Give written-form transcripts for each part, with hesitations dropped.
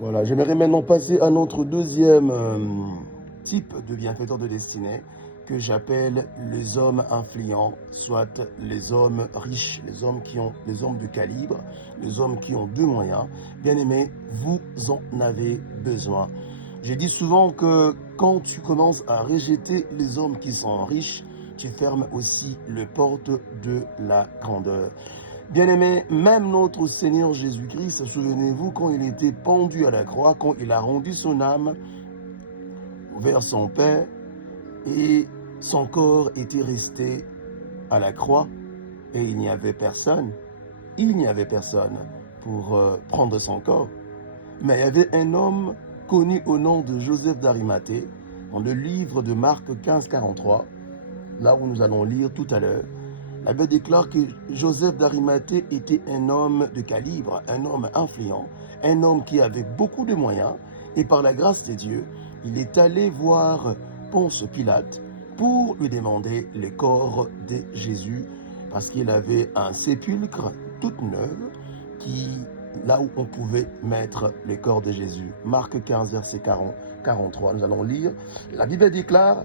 Voilà, j'aimerais maintenant passer à notre deuxième type de bienfaiteurs de destinée que j'appelle les hommes influents, soit les hommes riches, les hommes de calibre, les hommes qui ont deux moyens. Bien aimés, vous en avez besoin. Je dis souvent que quand tu commences à rejeter les hommes qui sont riches, tu fermes aussi les portes de la grandeur. Bien-aimé, même notre Seigneur Jésus-Christ, souvenez-vous, quand il était pendu à la croix, quand il a rendu son âme vers son Père et son corps était resté à la croix et il n'y avait personne pour prendre son corps. Mais il y avait un homme connu au nom de Joseph d'Arimathée, dans le livre de Marc 15:43, là où nous allons lire tout à l'heure. La Bible déclare que Joseph d'Arimathée était un homme de calibre, un homme influent, un homme qui avait beaucoup de moyens. Et par la grâce de Dieu, il est allé voir Ponce Pilate pour lui demander le corps de Jésus, parce qu'il avait un sépulcre tout neuf, là où on pouvait mettre le corps de Jésus. Marc 15, verset 43, nous allons lire. La Bible déclare,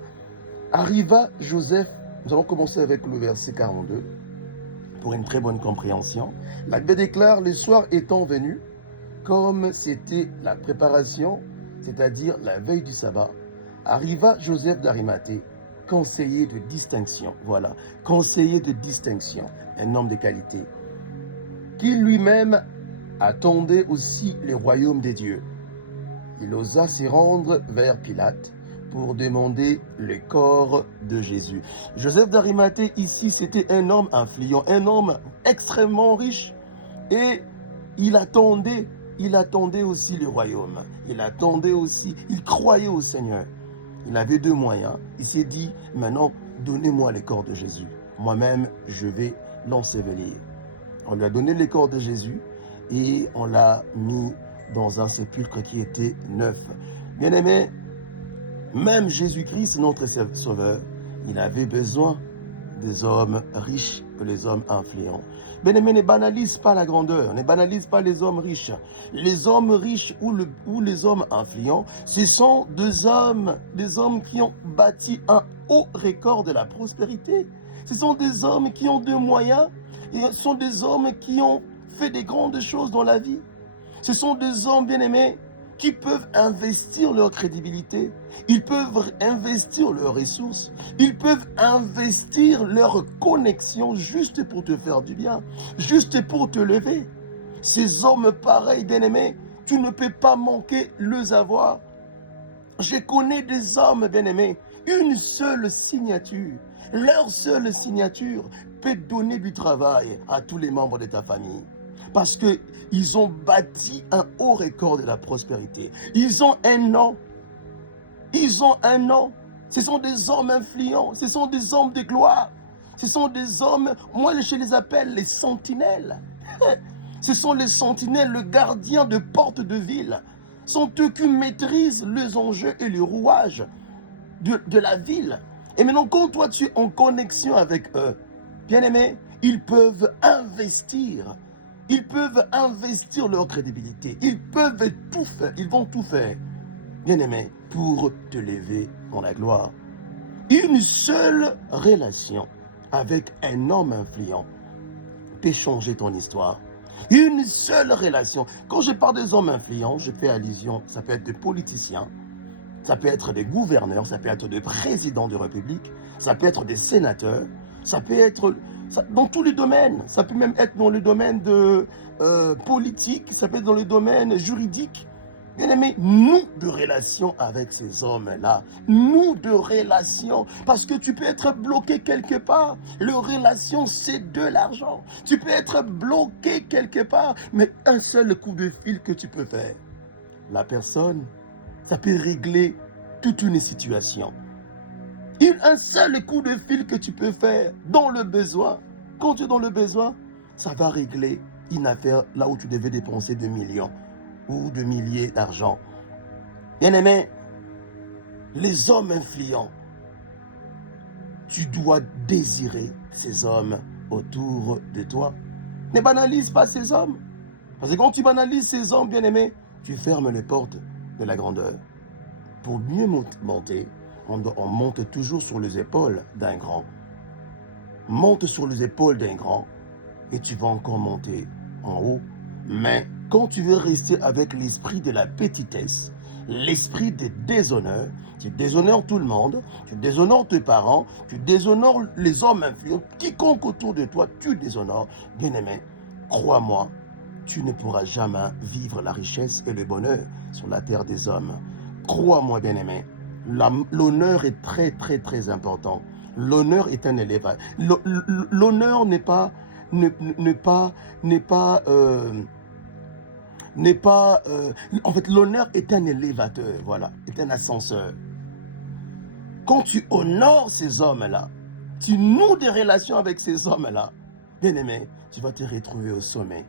arriva Joseph. Nous allons commencer avec le verset 42 pour une très bonne compréhension. La Bible déclare, le soir étant venu, comme c'était la préparation, c'est-à-dire la veille du sabbat, arriva Joseph d'Arimathée, conseiller de distinction. Voilà, conseiller de distinction, un homme de qualité, qui lui-même attendait aussi le royaume des dieux. Il osa se rendre vers Pilate pour demander le corps de Jésus. Joseph d'Arimathée, ici, c'était un homme influent, un homme extrêmement riche. Et il attendait aussi le royaume. Il croyait au Seigneur. Il avait deux moyens. Il s'est dit, maintenant, donnez-moi le corps de Jésus. Moi-même, je vais l'ensevelir. On lui a donné le corps de Jésus et on l'a mis dans un sépulcre qui était neuf. Bien-aimé, même Jésus-Christ, notre Sauveur, il avait besoin des hommes riches que les hommes influents. Bien-aimé, ne banalise pas la grandeur, ne banalise pas les hommes riches. Les hommes riches ou les hommes influents, ce sont des hommes qui ont bâti un haut record de la prospérité. Ce sont des hommes qui ont des moyens, et ce sont des hommes qui ont fait des grandes choses dans la vie. Ce sont des hommes, bien-aimés, qui peuvent investir leur crédibilité, ils peuvent investir leurs ressources, ils peuvent investir leur connexion juste pour te faire du bien, juste pour te lever. Ces hommes pareils, bien-aimés, tu ne peux pas manquer les avoir. Je connais des hommes, bien-aimés, une seule signature, leur seule signature peut donner du travail à tous les membres de ta famille. Parce qu'ils ont bâti un haut record de la prospérité. Ils ont un nom. Ce sont des hommes influents. Ce sont des hommes de gloire. Ce sont des hommes, moi je les appelle les sentinelles. Ce sont les sentinelles, le gardien de porte de ville. Ce sont eux qui maîtrisent les enjeux et les rouages de la ville. Et maintenant, quand toi tu es en connexion avec eux, bien aimé, ils peuvent investir. Ils peuvent investir leur crédibilité. Ils peuvent tout faire. Ils vont tout faire, bien-aimé, pour te lever dans la gloire. Une seule relation avec un homme influent peut changer ton histoire. Une seule relation. Quand je parle des hommes influents, je fais allusion, ça peut être des politiciens, ça peut être des gouverneurs, ça peut être des présidents de République, ça peut être des sénateurs, ça peut être dans tous les domaines. Ça peut même être dans le domaine politique, ça peut être dans le domaine juridique. Bien aimé, nous de relations avec ces hommes-là, nous de relations, parce que tu peux être bloqué quelque part. Leur relation, c'est de l'argent. Tu peux être bloqué quelque part, mais un seul coup de fil que tu peux faire. La personne, ça peut régler toute une situation. Un seul coup de fil que tu peux faire dans le besoin. Quand tu es dans le besoin, ça va régler une affaire là où tu devais dépenser des millions ou de milliers d'argent. Bien-aimé, les hommes influents, tu dois désirer ces hommes autour de toi. Ne banalise pas ces hommes. Parce que quand tu banalises ces hommes, bien-aimé, tu fermes les portes de la grandeur. Pour mieux monter, on monte toujours sur les épaules d'un grand. Monte sur les épaules d'un grand et tu vas encore monter en haut. Mais quand tu veux rester avec l'esprit de la petitesse, l'esprit de déshonneur, tu déshonores tout le monde, tu déshonores tes parents, tu déshonores les hommes influents, quiconque autour de toi, tu déshonores. Bien-aimé, crois-moi, tu ne pourras jamais vivre la richesse et le bonheur sur la terre des hommes. Crois-moi, bien-aimé, l'honneur est très, très, très important. L'honneur est un élévateur. L'honneur n'est pas, en fait, l'honneur est un élévateur, voilà, est un ascenseur. Quand tu honores ces hommes-là, tu noues des relations avec ces hommes-là, bien-aimé, tu vas te retrouver au sommet.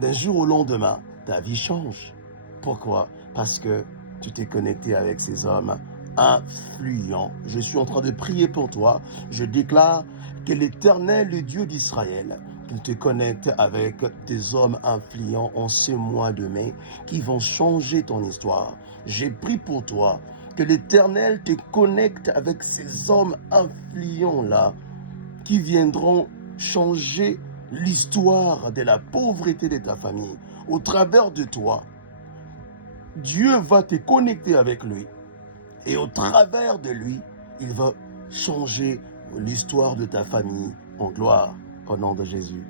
D'un jour au lendemain, ta vie change. Pourquoi? Parce que tu t'es connecté avec ces hommes influents. Je suis en train de prier pour toi. Je déclare que l'Éternel, le Dieu d'Israël, qu'il te connecte avec des hommes influents en ce mois de mai qui vont changer ton histoire. J'ai prié pour toi que l'Éternel te connecte avec ces hommes influents-là qui viendront changer l'histoire de la pauvreté de ta famille. Au travers de toi, Dieu va te connecter avec lui. Et au travers de lui, il va changer l'histoire de ta famille en gloire au nom de Jésus.